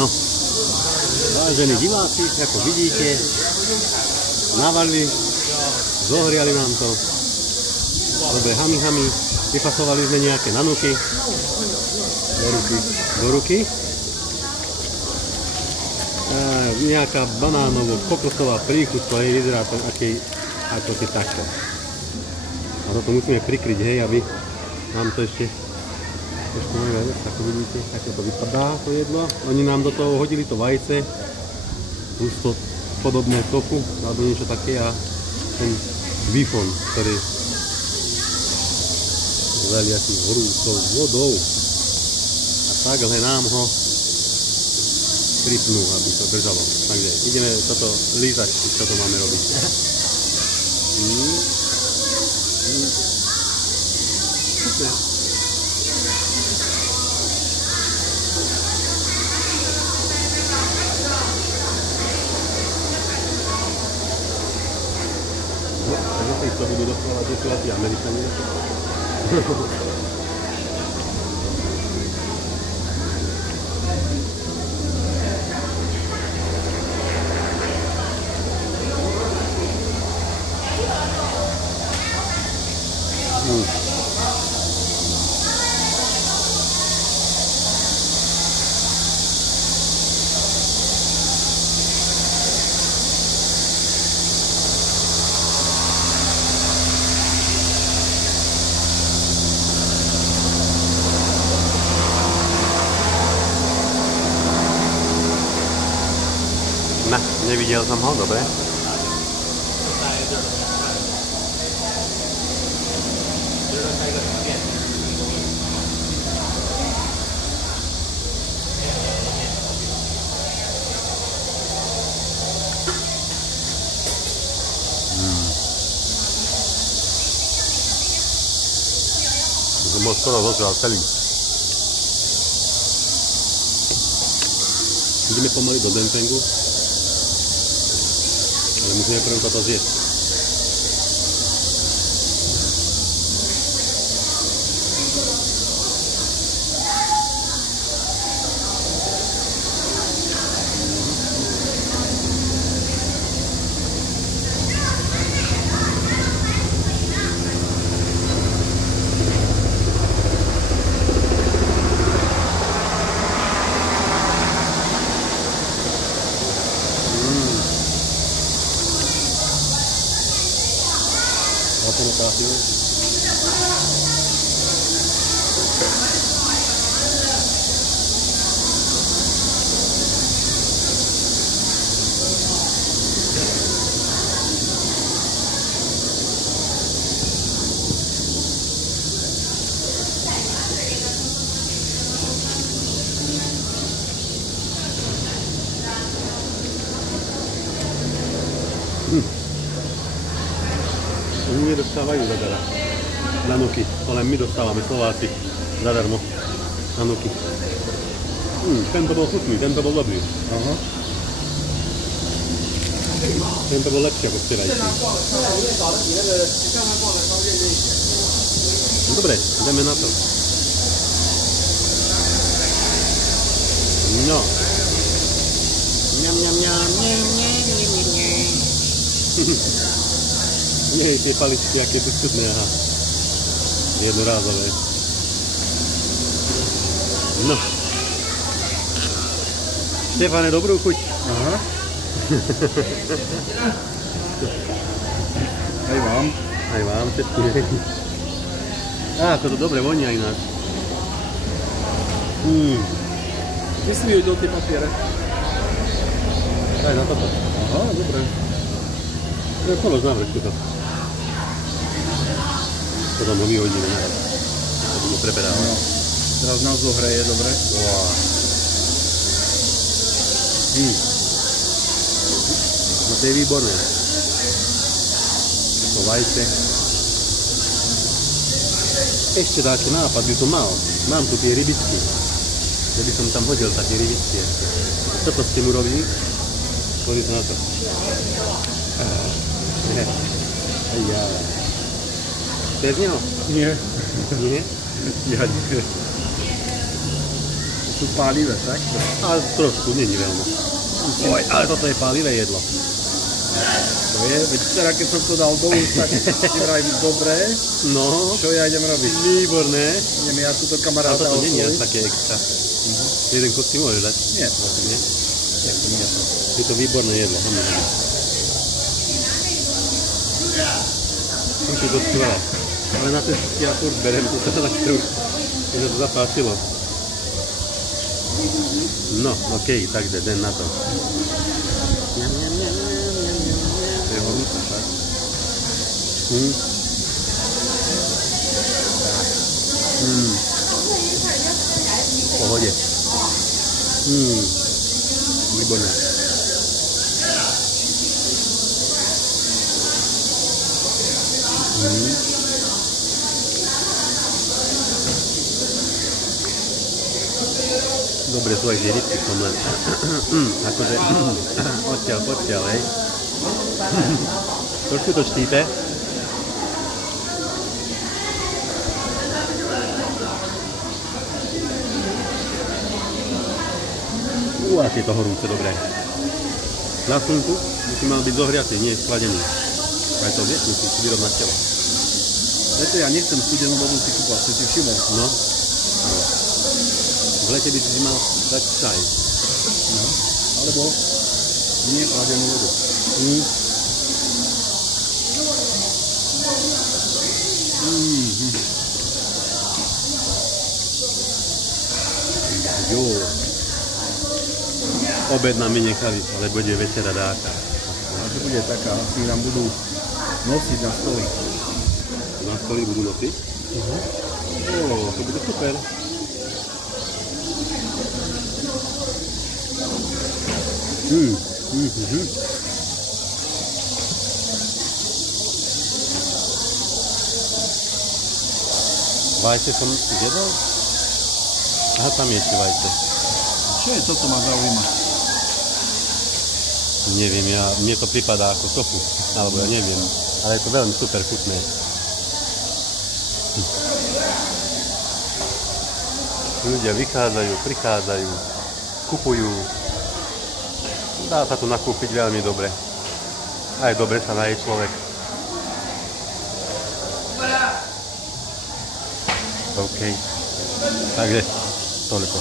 No, vážení diváci, ako vidíte, navalili, zohriali nám to, dobre hami, vyfasovali sme nejaké nanuky do ruky. Nejaká banánovo-kokosová príchuť, to je vyzerá to ako si takto. A toto musíme prikryť, hej, aby nám to ešte najviac, ako vidíte, ako to vypadá to jedlo. Oni nám do toho hodili to vajce, plus to podobné tofu, alebo niečo také a ten bifon, ktorý zaliatý horúcou vodou. A takhle nám ho pripnú, aby to držalo. Takže ideme toto lízať, čo to máme robiť. Super. Takže to budú doslova desiatí Američania. Ne, neviděl jsem ho, dobré. To byl skoro rozřál celý. Ideme pomaly do dempingu. Ale musíme prvú toto zjesť. Oni nedostávajú zadarmo nanuky, ale my dostávame Slováci zadarmo nanuky. Tento bol chutný, tento bol dobrý. Aha. Tento bol lepší ako včerajší. Dobre, ideme na to. No. Nie, tie paličky, aké sú chutné, aha. Jednorázové. No. Štefane, dobrú chuť. Aha. Aj vám. Aj vám, všetky. Ako to dobre vonia ináč. Kde si vyhodil tie papiere? Daj na toto. Aha, dobre. Polož na vršku to. Potom ho vyhodíme naraz. To budú preberávať. No. Teraz nás zohreje, dobre? Wow. No to je výborné. To vajce. Ešte dáčo nápad by som mal. Mám tu tie rybičky. Ja by som tam hodil také rybičky ešte. Toto s tým urobí. Pozri sa na to. Ja. To je z neho? Nie. Nie? Ja nie. Sú pálivé, tak? Ale trošku, nie veľmi. Oj, ale toto je pálivé jedlo. To je, veď včera keď som to dal do úst, tak si vravím, dobre, No, čo ja idem robiť? výborné. Idem ja túto Ale kamaráta toto nie je osloviť. také extra. Jeden kus si môžeš dať. Nie, Nie? nie to. Je to výborné jedlo. Je to skvelé. Ale na to ja furt berem, to sa tak trúť. Mne to zapáčilo. No, okej, takže den na to. To je horúce, tak? V pohode. Výborné. Dobre, sú aj tie rybky som len. Akože, odtiaľ, hej. Trošku to štípe. Asi je to horúce, dobre. Na slnku musí mal byť zohriatý, nie schladený. Aj to vieš, musíš si vyrovnať telo. Viete, ja nechcem studenú vodu si kúpať, ste si všimol. No. V lete by si mal dať čaj. No. Alebo nie chladenú vodu. Jo. Obed nám mi nechali, ale bude večera dáka. A to bude taká, asi nám budú nosiť na stoly. Na stoli budú nosiť? To bude super. Vajce som zjedol? Aha, tam je ešte vajce. Čo je toto ma zaujíma? Neviem, mne to pripadá ako tofu, alebo ja neviem, ale je to veľmi super chutné. Ľudia vychádzajú, prichádzajú, kupujú. Dá sa tu nakúpiť veľmi dobre. Aj dobre sa naje človek. OK. Takže toľko.